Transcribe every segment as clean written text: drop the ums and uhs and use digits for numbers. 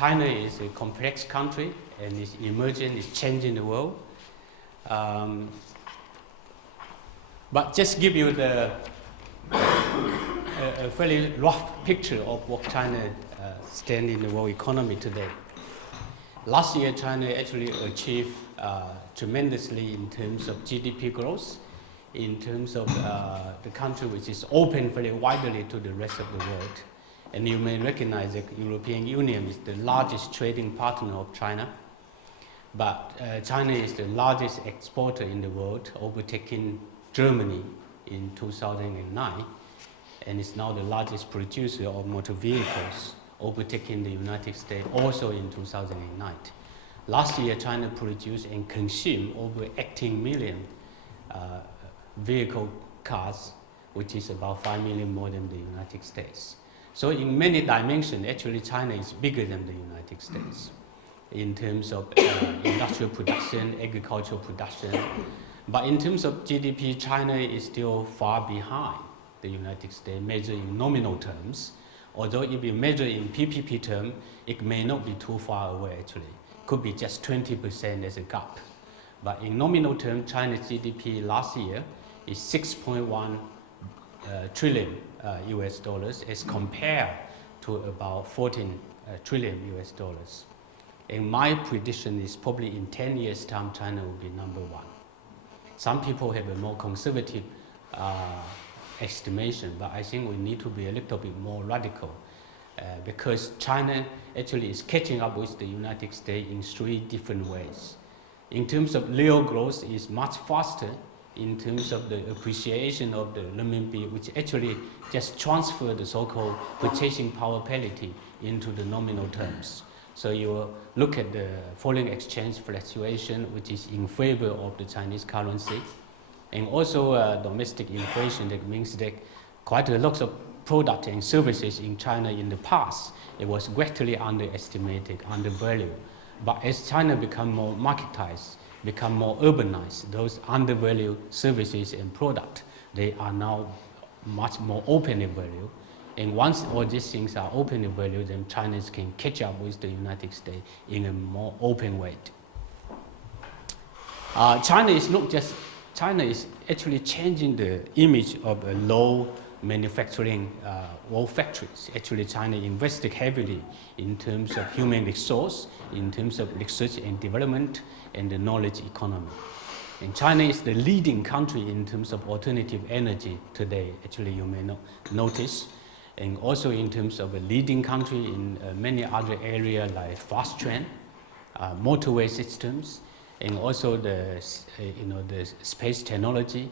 China is a complex country and it's emerging, it's changing the world. But just give you a fairly rough picture of what China stands in the world economy today. Last year, China actually achieved tremendously in terms of GDP growth, in terms of the country which is open very widely to the rest of the world. And you may recognize that the European Union is the largest trading partner of China. But China is the largest exporter in the world, overtaking Germany in 2009, and is now the largest producer of motor vehicles, overtaking the United States also in 2009. Last year, China produced and consumed over 18 million vehicle cars, which is about 5 million more than the United States. So in many dimensions, actually China is bigger than the United States in terms of industrial production, agricultural production. But in terms of GDP, China is still far behind the United States, measured in nominal terms. Although if you measure in PPP term, it may not be too far away actually. Could be just 20% as a gap. But in nominal terms, China's GDP last year is 6.1 trillion US dollars as compared to about 14 trillion US dollars. And my prediction is probably in 10 years' time, China will be number one. Some people have a more conservative estimation, but I think we need to be a little bit more radical because China actually is catching up with the United States in 3 different ways. In terms of real growth, is much faster in terms of the appreciation of the renminbi, which actually just transfer the so-called purchasing power parity into the nominal terms. So you look at the foreign exchange fluctuation, which is in favor of the Chinese currency, and also domestic inflation. That means that quite a lot of products and services in China in the past, it was greatly underestimated, undervalued. But as China become more marketized, become more urbanized, those undervalued services and products, they are now much more open in value. And once all these things are open in value, then China can catch up with the United States in a more open way. China is actually changing the image of a low manufacturing world factories. Actually, China invested heavily in terms of human resource, in terms of research and development, and the knowledge economy. And China is the leading country in terms of alternative energy today. Actually, you may not notice. And also in terms of a leading country in many other areas like fast train, motorway systems, and also the space technology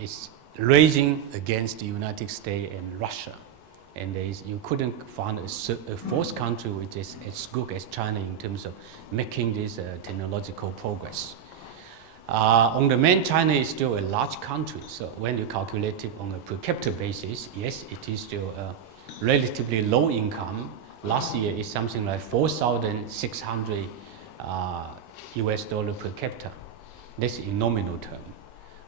is raging against the United States and Russia. And you couldn't find a fourth country which is as good as China in terms of making this technological progress. On the main, China is still a large country. So when you calculate it on a per capita basis, yes, it is still a relatively low income. Last year is something like 4,600 US dollar per capita. That's in nominal term.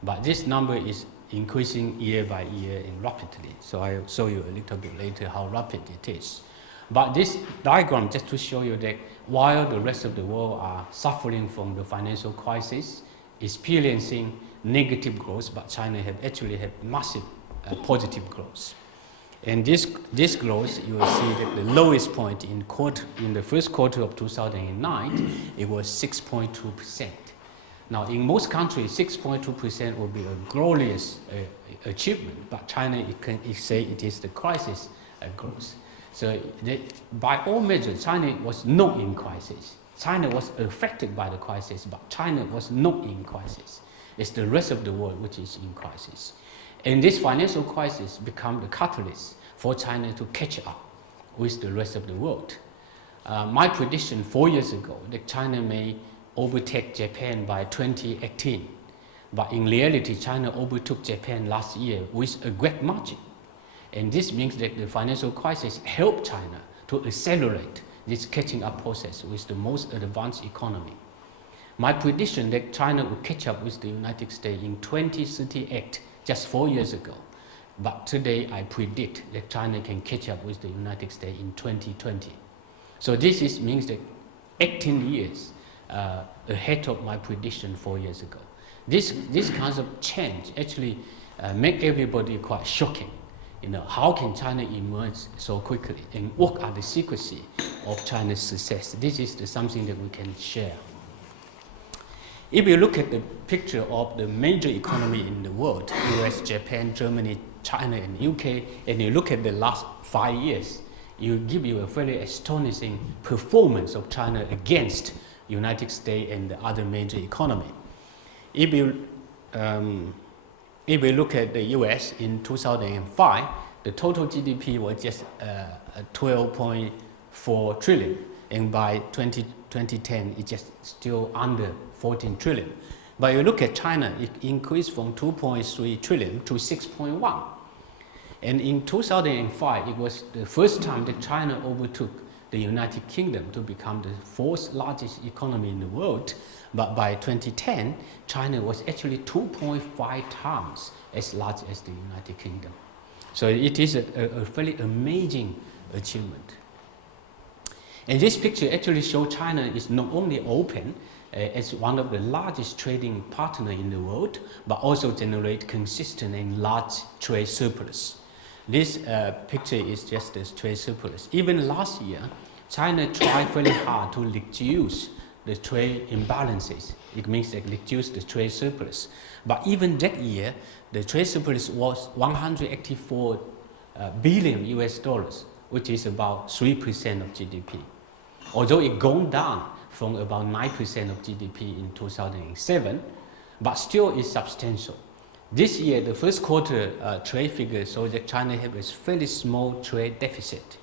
But this number is increasing year by year and rapidly. So I'll show you a little bit later how rapid it is. But this diagram just to show you that while the rest of the world are suffering from the financial crisis, experiencing negative growth, but China actually had massive positive growth. And this growth, you will see that the lowest point in the first quarter of 2009, it was 6.2%. Now, in most countries, 6.2% will be a glorious achievement, but China, it can say it is the crisis growth. So by all measures, China was not in crisis. China was affected by the crisis, but China was not in crisis. It's the rest of the world which is in crisis. And this financial crisis became the catalyst for China to catch up with the rest of the world. My prediction 4 years ago that China may overtake Japan by 2018. But in reality, China overtook Japan last year with a great margin. And this means that the financial crisis helped China to accelerate this catching up process with the most advanced economy. My prediction that China will catch up with the United States in 2038, just 4 years ago. But today I predict that China can catch up with the United States in 2020. So means that 18 years ahead of my prediction 4 years ago. This kind of change actually make everybody quite shocking. How can China emerge so quickly, and what are the secrecy of China's success? This is something that we can share. If you look at the picture of the major economy in the world, US, Japan, Germany, China, and UK, and you look at the last 5 years, it give you a very astonishing performance of China against United States and the other major economy. If you look at the US in 2005, the total GDP was just 12.4 trillion, and by 2010, it's just still under 14 trillion. But you look at China, it increased from 2.3 trillion to 6.1. And in 2005, it was the first time that China overtook the United Kingdom to become the fourth largest economy in the world. But by 2010, China was actually 2.5 times as large as the United Kingdom. So it is a very amazing achievement. And this picture actually shows China is not only open as one of the largest trading partners in the world, but also generate consistent and large trade surplus. This picture is just a trade surplus. Even last year, China tried very hard to reduce the trade imbalances. It means they reduce the trade surplus. But even that year, the trade surplus was 184 billion US dollars, which is about 3% of GDP. Although it gone down from about 9% of GDP in 2007, but still is substantial. This year, the first quarter trade figure shows that China has a fairly small trade deficit.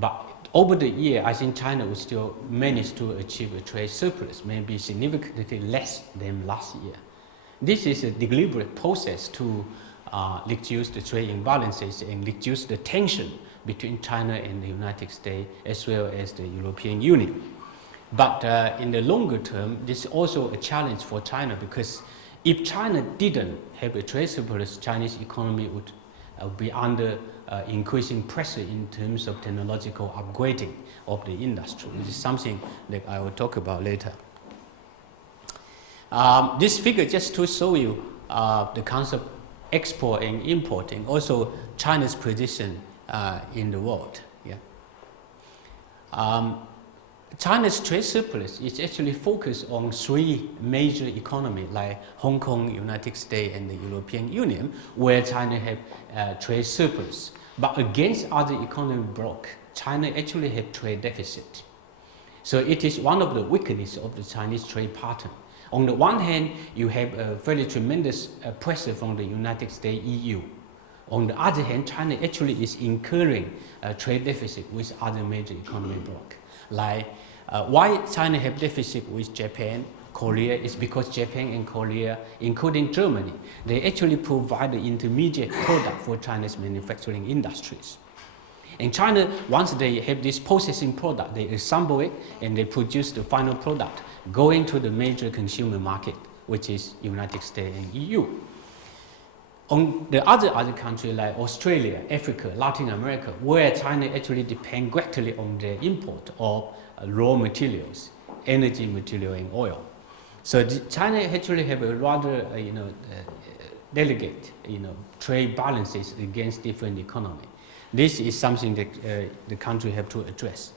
But over the year, I think China will still manage to achieve a trade surplus, maybe significantly less than last year. This is a deliberate process to reduce the trade imbalances and reduce the tension between China and the United States, as well as the European Union. But in the longer term, this is also a challenge for China, because if China didn't have a trade surplus, Chinese economy would be under increasing pressure in terms of technological upgrading of the industry. This is something that I will talk about later. This figure just to show you the concept of export and importing, also China's position in the world. Yeah. China's trade surplus is actually focused on three major economies like Hong Kong, United States, and the European Union, where China have trade surplus. But against other economic blocs, China actually have trade deficit. So it is one of the weaknesses of the Chinese trade pattern. On the one hand, you have a very tremendous pressure from the United States, EU. On the other hand, China actually is incurring a trade deficit with other major economic blocs. Like why China have deficit with Japan, Korea is because Japan and Korea, including Germany, they actually provide the intermediate product for China's manufacturing industries. In China, once they have this processing product, they assemble it and they produce the final product going to the major consumer market, which is United States and EU. On the other countries like Australia, Africa, Latin America, where China actually depends greatly on the import of raw materials, energy material, and oil. So China actually have a rather delicate trade balances against different economies. This is something that the country have to address.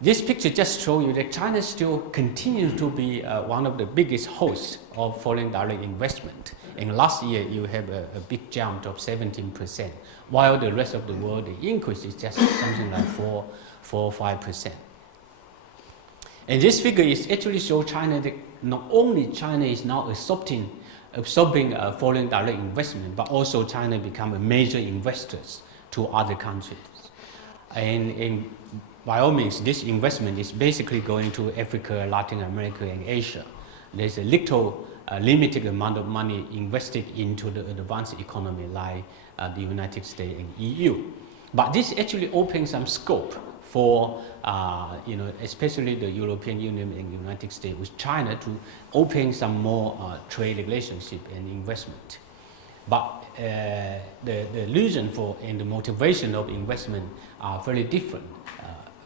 This picture just shows you that China still continues to be one of the biggest hosts of foreign direct investment. And last year, you have a big jump of 17%, while the rest of the world, the increase is just something like 4 or 5%. And this figure is actually show China that not only China is now absorbing foreign direct investment, but also China become a major investors to other countries. And by all means, this investment is basically going to Africa, Latin America, and Asia. There's a limited amount of money invested into the advanced economy like the United States and EU. But this actually opens some scope for, especially the European Union and United States with China to open some more trade relationship and investment. But the reason for and the motivation of investment are very different.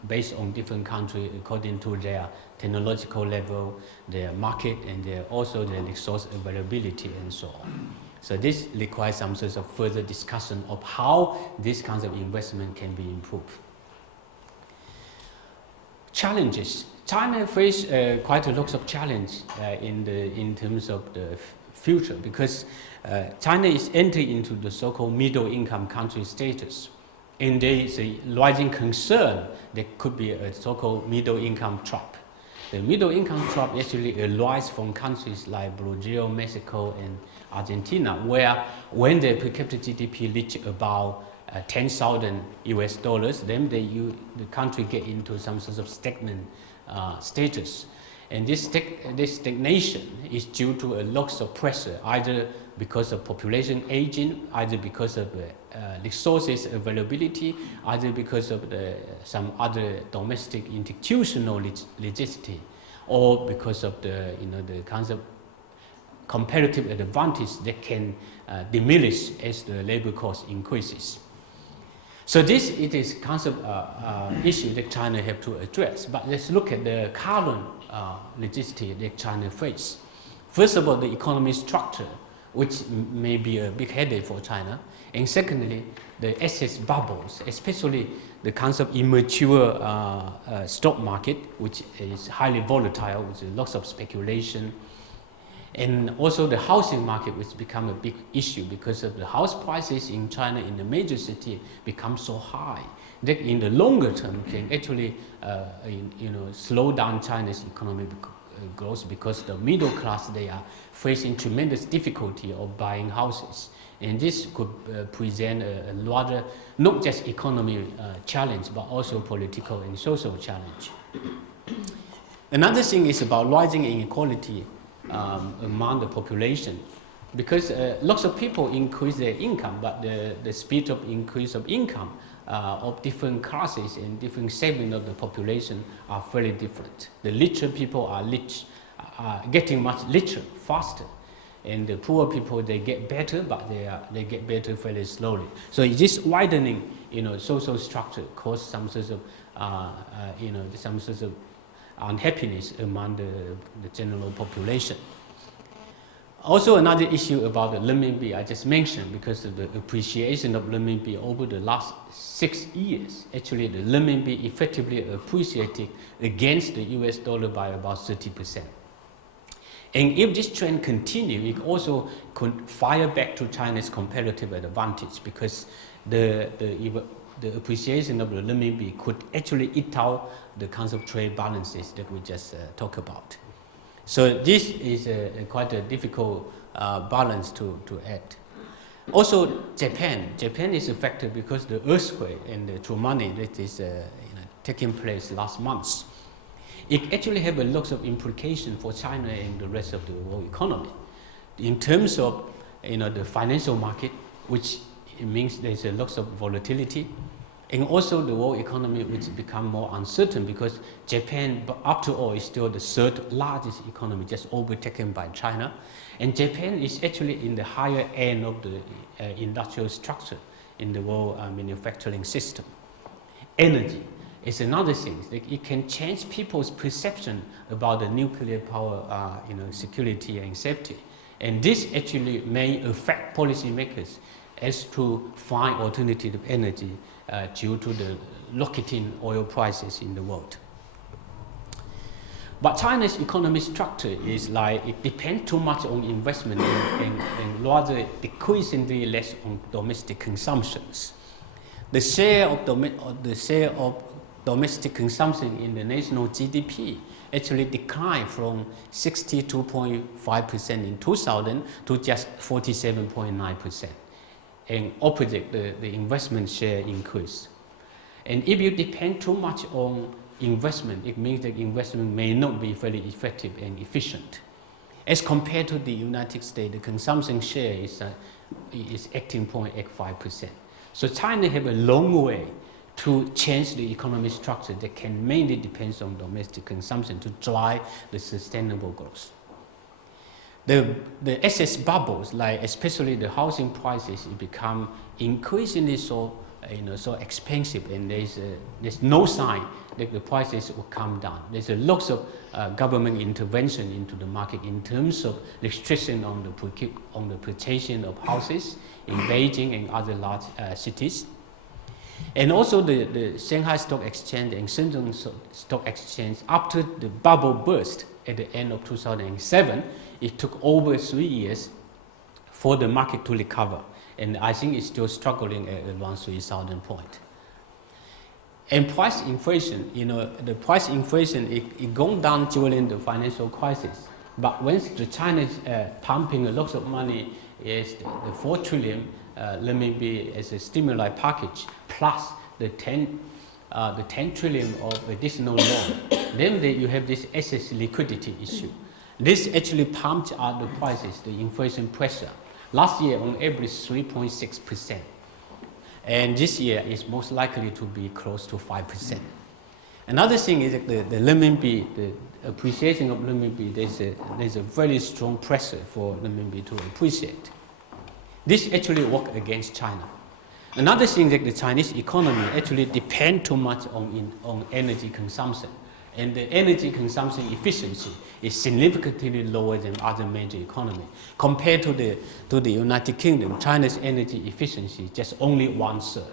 based on different countries according to their technological level, their market, and also their resource availability and so on. So this requires some sort of further discussion of how this kinds of investment can be improved. Challenges. China faces quite a lot of challenge in terms of the future, because China is entering into the so-called middle income country status. And there is a rising concern there could be a so-called middle income trap. The middle income trap actually arises from countries like Brazil, Mexico, and Argentina, where when their per capita GDP reach about $10,000 US, then the country get into some sort of stagnant status. And this stagnation is due to a lot of pressure, either because of population aging, either because of resources availability, either because of some other domestic institutional rigidity, or because of the kinds of comparative advantage that can diminish as the labor cost increases. So this it is kind of issue that China have to address. But let's look at the current rigidity that China faces. First of all, the economic structure, which may be a big headache for China. And secondly, the asset bubbles, especially the kinds of immature stock market, which is highly volatile with lots of speculation. And also the housing market, which become a big issue because of the house prices in China in the major city become so high that in the longer term can actually slow down China's economic growth, because the middle class, they are facing tremendous difficulty of buying houses. And this could present a rather, not just economic challenge, but also political and social challenge. Another thing is about rising inequality among the population, because lots of people increase their income, but the speed of increase of income of different classes and different segments of the population are very different. The richer people are getting much richer faster, and the poor people, they get better, but they get better very slowly. So this widening social structure causes some sort of some sort of unhappiness among the general population. Also, another issue about the renminbi I just mentioned, because of the appreciation of renminbi over the last 6 years. Actually, the renminbi effectively appreciated against the US dollar by about 30%. And if this trend continues, it also could fire back to China's comparative advantage, because the appreciation of the renminbi could actually eat out the kinds of trade balances that we just talked about. So this is quite a difficult balance to add. Also, Japan is affected because the earthquake and the tsunami that is taking place last month. It actually has a lot of implications for China and the rest of the world economy. In terms of the financial market, which it means there's a lot of volatility, and also the world economy, which become more uncertain, because Japan, after all, is still the third largest economy, just overtaken by China. And Japan is actually in the higher end of the industrial structure in the world manufacturing system. Energy is another thing. It can change people's perception about the nuclear power security and safety. And this actually may affect policymakers as to find alternative energy due to the rocketing oil prices in the world. But China's economic structure is like it depends too much on investment and rather decreasingly less on domestic consumptions. The share of domestic consumption in the national GDP actually declined from 62.5% in 2000 to just 47.9%. And opposite, the investment share increase. And if you depend too much on investment, it means that investment may not be very effective and efficient. As compared to the United States, the consumption share is 18.85%. So China have a long way to change the economic structure that can mainly depend on domestic consumption to drive the sustainable growth. The asset bubbles, like especially the housing prices, it become increasingly so so expensive, and there's no sign that the prices will come down. There's a lots of government intervention into the market in terms of restriction on the purchasing of houses in Beijing and other large cities. And also the Shanghai Stock Exchange and Shenzhen Stock Exchange, after the bubble burst at the end of 2007, it took over 3 years for the market to recover. And I think it's still struggling at around 3,000 points. And price inflation, the price inflation, it gone down during the financial crisis. But when the China is pumping a lot of money, is the 4 trillion renminbi as a stimuli package, plus the 10 trillion of additional loan, then you have this excess liquidity issue. This actually pumped out the prices, the inflation pressure. Last year, on average, 3.6%. And this year is most likely to be close to 5%. Another thing is that the renminbi, the appreciation of renminbi, there's a very strong pressure for renminbi to appreciate. This actually works against China. Another thing that the Chinese economy actually depends too much on energy consumption. And the energy consumption efficiency is significantly lower than other major economies. Compared to the United Kingdom, China's energy efficiency is just only 1/3.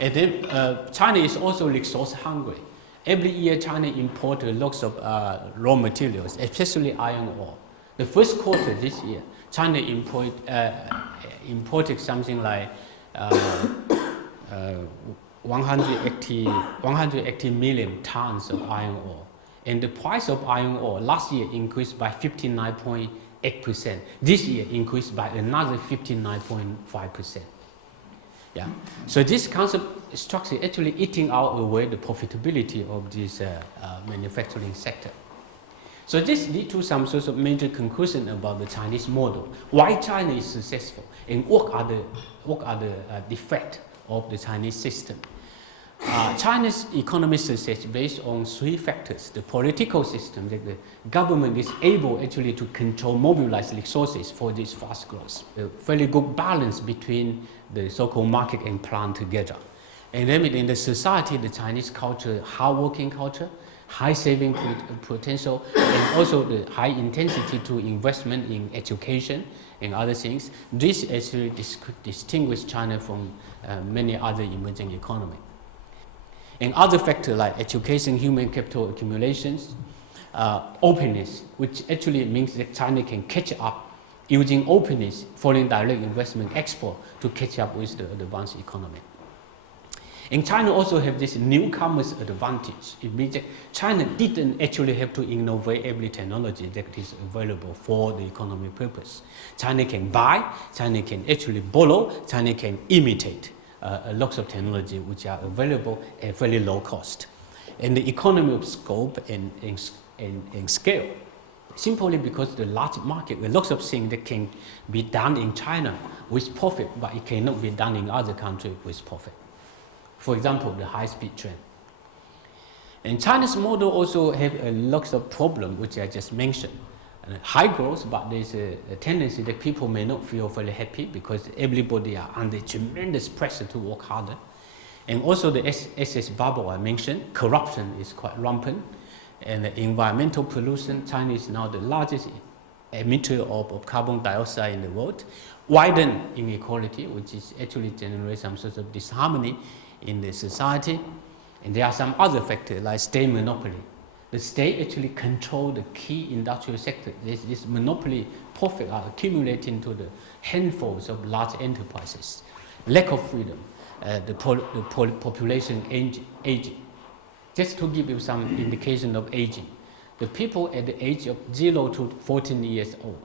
And then China is also resource hungry. Every year, China imports lots of raw materials, especially iron ore. The first quarter this year, China imported something like 180 million tons of iron ore. And the price of iron ore last year increased by 59.8%. This year increased by another 59.5%. Yeah. So this concept structure actually eating out away the profitability of this manufacturing sector. So this leads to some sort of major conclusion about the Chinese model. Why China is successful, and what are the defects of the Chinese system. China's economic success based on 3 factors. The political system, that the government is able actually to control, mobilize resources for this fast growth. A very good balance between the so-called market and plant together. And then in the society, the Chinese culture, hard-working culture, high saving potential, and also the high intensity to investment in education and other things. This actually distinguishes China from many other emerging economies. And other factors like education, human capital accumulations, openness, which actually means that China can catch up using openness, foreign direct investment, export to catch up with the advanced economy. And China also have this newcomer's advantage. It means that China didn't actually have to innovate every technology that is available for the economic purpose. China can buy, China can actually borrow, China can imitate lots of technology which are available at very low cost. And the economy of scope and scale, simply because the large market, with lots of things that can be done in China with profit, but it cannot be done in other countries with profit. For example, the high-speed train. And China's model also have a lot of problems, which I just mentioned. High growth, but there's a tendency that people may not feel very happy because everybody are under tremendous pressure to work harder. And also the SS bubble I mentioned, corruption is quite rampant. And the environmental pollution, China is now the largest emitter of carbon dioxide in the world. Widen inequality, which is actually generates some sort of disharmony in the society. And there are some other factors like state monopoly. The state actually controls the key industrial sector. This monopoly profit are accumulating to the handfuls of large enterprises. Lack of freedom, the population aging. Just to give you some indication of aging, the people at the age of 0 to 14 years old,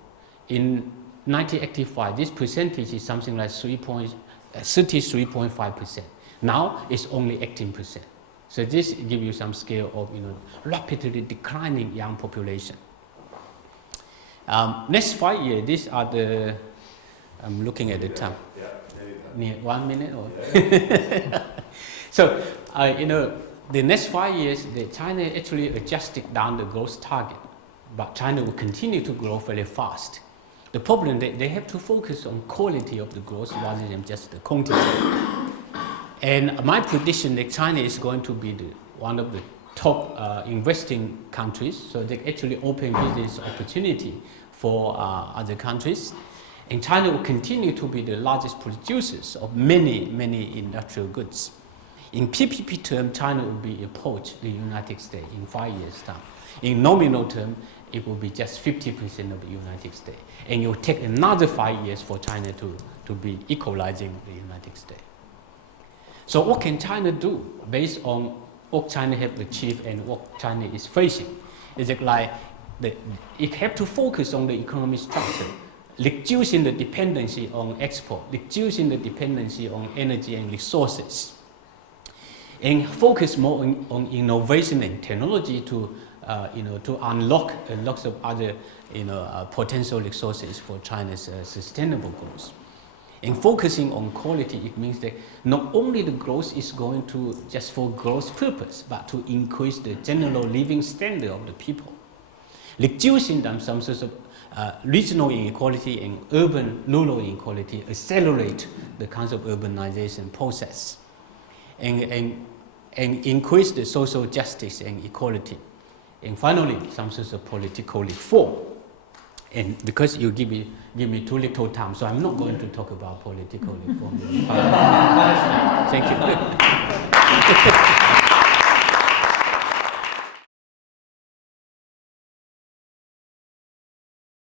in 1985, this percentage is something like 33.5%. Now it's only 18%. So this gives you some scale of rapidly declining young population. Next 5 years, these are the. I'm looking at the time. Near 1 minute or. So the next 5 years, China actually adjusted down the growth target, but China will continue to grow very fast. The problem they have to focus on quality of the growth rather than just the quantity. And my prediction that China is going to be one of the top investing countries, so they actually open business opportunity for other countries. And China will continue to be the largest producers of many, many industrial goods. In PPP term, China will be approach the United States in 5 years' time. In nominal term, it will be just 50% of the United States. And it will take another 5 years for China to be equalizing the United States. So what can China do based on what China have achieved and what China is facing? Is it like it have to focus on the economic structure, reducing the dependency on export, reducing the dependency on energy and resources, and focus more on innovation and technology to unlock lots of other potential resources for China's sustainable growth. And focusing on quality, it means that not only the growth is going to just for growth purpose, but to increase the general living standard of the people, reducing some sorts of regional inequality and urban-rural inequality, accelerate the kind of urbanization process, and increase the social justice and equality. And finally, some sorts of political reform. And because you give me too little time, so I'm not going to talk about political reform. Thank you.